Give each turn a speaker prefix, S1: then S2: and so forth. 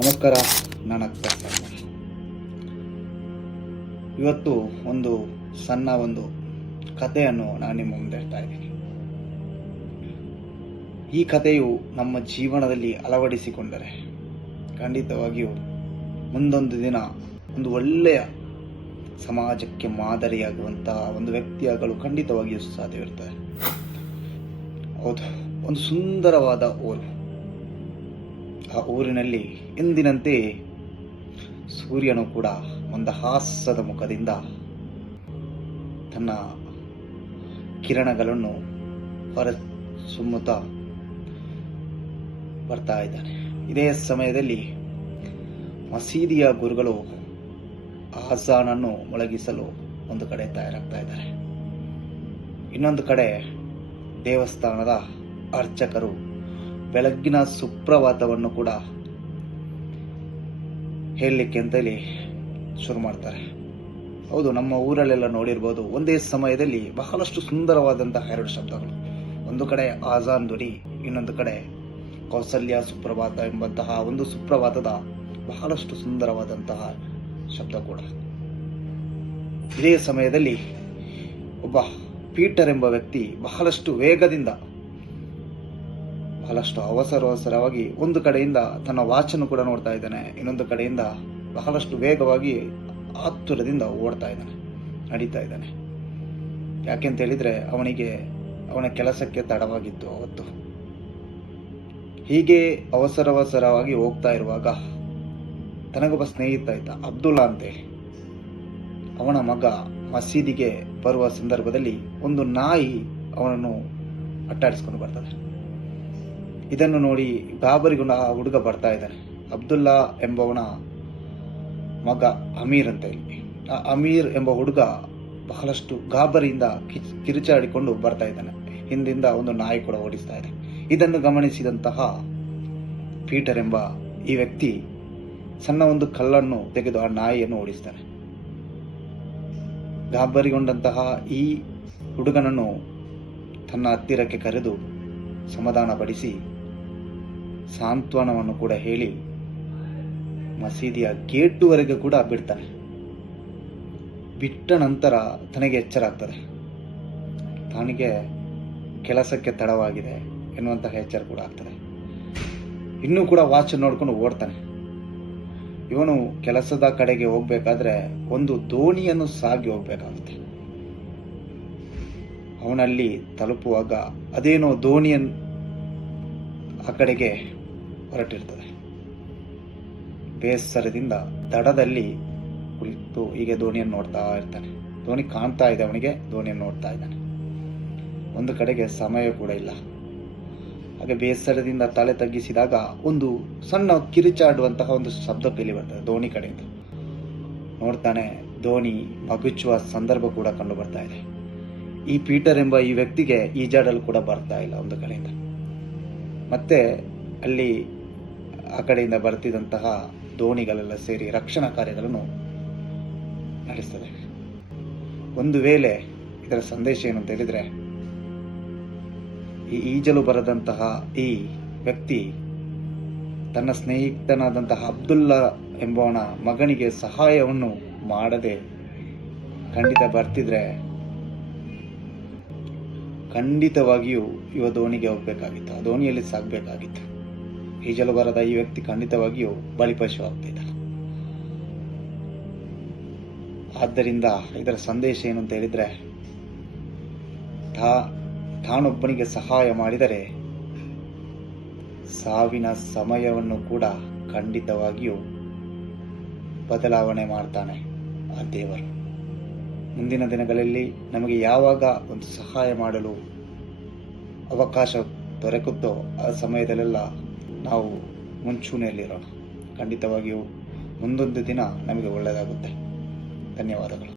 S1: ನಮಸ್ಕಾರ, ನಾನು ಅಕ್ಕ. ಇವತ್ತು ಒಂದು ಸಣ್ಣ ಒಂದು ಕಥೆಯನ್ನು ನಾನು ನಿಮ್ಮ ಮುಂದೆ ಹೇಳ್ತಾ ಇದ್ದೀನಿ. ಈ ಕಥೆಯು ನಮ್ಮ ಜೀವನದಲ್ಲಿ ಅಳವಡಿಸಿಕೊಂಡರೆ ಖಂಡಿತವಾಗಿಯೂ ಮುಂದೊಂದು ದಿನ ಒಂದು ಒಳ್ಳೆಯ ಸಮಾಜಕ್ಕೆ ಮಾದರಿಯಾಗುವಂತಹ ಒಂದು ವ್ಯಕ್ತಿಯಾಗಲು ಖಂಡಿತವಾಗಿಯೂ ಸಾಧ್ಯವಿರ್ತದೆ ಹೌದು, ಒಂದು ಸುಂದರವಾದ ಊರು ಆ ಊರಿನಲ್ಲಿ ಎಂದಿನಂತೆ ಸೂರ್ಯನು ಕೂಡ ಒಂದು ಹಾಸ್ಯದ ಮುಖದಿಂದ ತನ್ನ ಕಿರಣಗಳನ್ನು ಹೊರ ಸುಮ್ಮತ ಬರ್ತಾ ಇದ್ದಾನೆ. ಇದೇ ಸಮಯದಲ್ಲಿ ಮಸೀದಿಯ ಗುರುಗಳು ಆಸಾನನ್ನು ಮೊಳಗಿಸಲು ಒಂದು ಕಡೆ ತಯಾರಾಗ್ತಾ ಇದ್ದಾರೆ. ಇನ್ನೊಂದು ಕಡೆ ದೇವಸ್ಥಾನದ ಅರ್ಚಕರು ಬೆಳಗ್ಗಿನ ಸುಪ್ರಭಾತವನ್ನು ಕೂಡ ಹೇಳಲಿಕ್ಕೆ ಅಂತೇಳಿ ಶುರು ಮಾಡ್ತಾರೆ. ಹೌದು, ನಮ್ಮ ಊರಲ್ಲೆಲ್ಲ ನೋಡಿರ್ಬೋದು, ಒಂದೇ ಸಮಯದಲ್ಲಿ ಬಹಳಷ್ಟು ಸುಂದರವಾದಂತಹ ಎರಡು ಶಬ್ದಗಳು. ಒಂದು ಕಡೆ ಆಜಾನ್ ಧ್ವನಿ, ಇನ್ನೊಂದು ಕಡೆ ಕೌಸಲ್ಯ ಸುಪ್ರಭಾತ ಎಂಬಂತಹ ಒಂದು ಸುಪ್ರಭಾತದ ಬಹಳಷ್ಟು ಸುಂದರವಾದಂತಹ ಶಬ್ದ ಕೂಡ. ಇದೇ ಸಮಯದಲ್ಲಿ ಒಬ್ಬ ಪೀಟರ್ ಎಂಬ ವ್ಯಕ್ತಿ ಬಹಳಷ್ಟು ವೇಗದಿಂದ ಬಹಳಷ್ಟು ಅವಸರವಸರವಾಗಿ ಒಂದು ಕಡೆಯಿಂದ ತನ್ನ ವಾಚನ್ನು ಕೂಡ ನೋಡ್ತಾ ಇದ್ದಾನೆ, ಇನ್ನೊಂದು ಕಡೆಯಿಂದ ಬಹಳಷ್ಟು ವೇಗವಾಗಿ ಆತುರದಿಂದ ಓಡ್ತಾ ಇದ್ದಾನೆ, ನಡೀತಾ ಇದ್ದಾನೆ. ಯಾಕೆಂತ ಹೇಳಿದ್ರೆ ಅವನಿಗೆ ಅವನ ಕೆಲಸಕ್ಕೆ ತಡವಾಗಿತ್ತು ಅವತ್ತು. ಹೀಗೆ ಅವಸರವಸರವಾಗಿ ಹೋಗ್ತಾ ಇರುವಾಗ ತನಗೊಬ್ಬ ಸ್ನೇಹಿತ ಇದ್ದ ಅಬ್ದುಲ್ಲಾ ಅಂತೇಳಿ. ಅವನ ಮಗ ಮಸೀದಿಗೆ ಬರುವ ಸಂದರ್ಭದಲ್ಲಿ ಒಂದು ನಾಯಿ ಅವನನ್ನು ಅಟ್ಟಾಡಿಸ್ಕೊಂಡು ಬರ್ತದೆ. ಇದನ್ನು ನೋಡಿ ಗಾಬರಿಗೊಂಡ ಆ ಹುಡುಗ ಬರ್ತಾ ಇದ್ದಾನೆ. ಅಬ್ದುಲ್ಲಾ ಎಂಬವನ ಮಗ ಅಮೀರ್ ಅಂತ. ಹೇಳಿ ಆ ಅಮೀರ್ ಎಂಬ ಹುಡುಗ ಬಹಳಷ್ಟು ಗಾಬರಿಯಿಂದ ಕಿರುಚಾಡಿಕೊಂಡು ಬರ್ತಾ ಇದ್ದಾನೆ. ಹಿಂದಿಂದ ಒಂದು ನಾಯಿ ಕೂಡ ಓಡಿಸ್ತಾ ಇದೆ. ಇದನ್ನು ಗಮನಿಸಿದಂತಹ ಪೀಟರ್ ಎಂಬ ಈ ವ್ಯಕ್ತಿ ಸಣ್ಣ ಒಂದು ಕಲ್ಲನ್ನು ತೆಗೆದು ಆ ನಾಯಿಯನ್ನು ಓಡಿಸ್ತಾನೆ. ಗಾಬರಿಗೊಂಡಂತಹ ಈ ಹುಡುಗನನ್ನು ತನ್ನ ಹತ್ತಿರಕ್ಕೆ ಕರೆದು ಸಮಾಧಾನಪಡಿಸಿ ಸಾಂತ್ವನವನ್ನು ಕೂಡ ಹೇಳಿ ಮಸೀದಿಯ ಗೇಟ್ವರೆಗೆ ಕೂಡ ಬಿಡ್ತಾನೆ. ಬಿಟ್ಟ ನಂತರ ತನಗೆ ಎಚ್ಚರ ಆಗ್ತದೆ ತನಗೆ ಕೆಲಸಕ್ಕೆ ತಡವಾಗಿದೆ ಎನ್ನುವಂತಹ ಎಚ್ಚರ ಕೂಡ ಆಗ್ತದೆ. ಇನ್ನೂ ಕೂಡ ವಾಚ್ ನೋಡ್ಕೊಂಡು ಓಡ್ತಾನೆ. ಇವನು ಕೆಲಸದ ಕಡೆಗೆ ಹೋಗ್ಬೇಕಾದ್ರೆ ಒಂದು ದೋಣಿಯನ್ನು ಸಾಗಿ ಹೋಗ್ಬೇಕಾಗುತ್ತೆ. ಅವನಲ್ಲಿ ತಲುಪುವಾಗ ಅದೇನೋ ದೋಣಿಯನ್ನು ಆ ಕಡೆಗೆ ಹೊರಟಿರ್ತದೆ. ಬೇಸರದಿಂದ ದಡದಲ್ಲಿ ಕುಳಿತು ಹೀಗೆ ದೋಣಿಯನ್ನು ನೋಡ್ತಾ ಇರ್ತಾನೆ. ದೋಣಿ ಕಾಣ್ತಾ ಇದೆ ಅವನಿಗೆ ದೋಣಿಯನ್ನು ನೋಡ್ತಾ ಇದ್ದಾನೆ. ಒಂದು ಕಡೆಗೆ ಸಮಯ ಕೂಡ ಇಲ್ಲ. ಹಾಗೆ ಬೇಸರದಿಂದ ತಲೆ ತಗ್ಗಿಸಿದಾಗ ಒಂದು ಸಣ್ಣ ಕಿರಿಚಾಡುವಂತಹ ಒಂದು ಶಬ್ದ ಕೇಳಿ ಬರ್ತದೆ ದೋಣಿ ಕಡೆಯಿಂದ. ನೋಡ್ತಾನೆ ದೋಣಿ ಮಗುಚುವ ಸಂದರ್ಭ ಕೂಡ ಕಂಡು ಬರ್ತಾ ಇದೆ. ಈ ಪೀಟರ್ ಎಂಬ ಈ ವ್ಯಕ್ತಿಗೆ ಈಜಾಡಲು ಕೂಡ ಬರ್ತಾ ಇಲ್ಲ ಒಂದು ಕಡೆಯಿಂದ. ಮತ್ತೆ ಅಲ್ಲಿ ಆ ಕಡೆಯಿಂದ ಬರ್ತಿದ್ದಂತಹ ದೋಣಿಗಳೆಲ್ಲ ಸೇರಿ ರಕ್ಷಣಾ ಕಾರ್ಯಗಳನ್ನು ನಡೆಸ್ತದೆ. ಒಂದು ವೇಳೆ ಇದರ ಸಂದೇಶ ಏನು ಅಂತ ಹೇಳಿದ್ರೆ, ಈ ಈಜಲು ಬರದಂತಹ ಈ ವ್ಯಕ್ತಿ ತನ್ನ ಸ್ನೇಹಿತನಾದಂತಹ ಅಬ್ದುಲ್ಲಾ ಎಂಬವನ ಮಗನಿಗೆ ಸಹಾಯವನ್ನು ಮಾಡದೆ ಖಂಡಿತ ಬರ್ತಿದ್ರೆ ಖಂಡಿತವಾಗಿಯೂ ಇವ ದೋಣಿಗೆ ಹೋಗ್ಬೇಕಾಗಿತ್ತು. ಆ ದೋಣಿಯಲ್ಲಿ ಸಾಗಬೇಕಾಗಿತ್ತು. ಈಜಲು ಬರದ ಈ ವ್ಯಕ್ತಿ ಖಂಡಿತವಾಗಿಯೂ ಬಲಿಪಶು ಆಗ್ತಿದ್ದ ಆದ್ದರಿಂದ ಇದರ ಸಂದೇಶ ಏನು ಅಂತ ಹೇಳಿದ್ರೆ ತಾನೊಬ್ಬನಿಗೆ ಸಹಾಯ ಮಾಡಿದರೆ ಸಾವಿನ ಸಮಯವನ್ನು ಕೂಡ ಖಂಡಿತವಾಗಿಯೂ ಬದಲಾವಣೆ ಮಾಡ್ತಾನೆ ಆ ದೇವರು. ಮುಂದಿನ ದಿನಗಳಲ್ಲಿ ನಮಗೆ ಯಾವಾಗ ಒಂದು ಸಹಾಯ ಮಾಡಲು ಅವಕಾಶ ದೊರಕುತ್ತೋ ಆ ಸಮಯದಲ್ಲೆಲ್ಲ ನಾವು ಮುಂಚೂಣಿಯಲ್ಲಿರೋಣ ಖಂಡಿತವಾಗಿಯೂ ಮುಂದೊಂದು ದಿನ ನಮಗೆ ಒಳ್ಳೆಯದಾಗುತ್ತೆ. ಧನ್ಯವಾದಗಳು.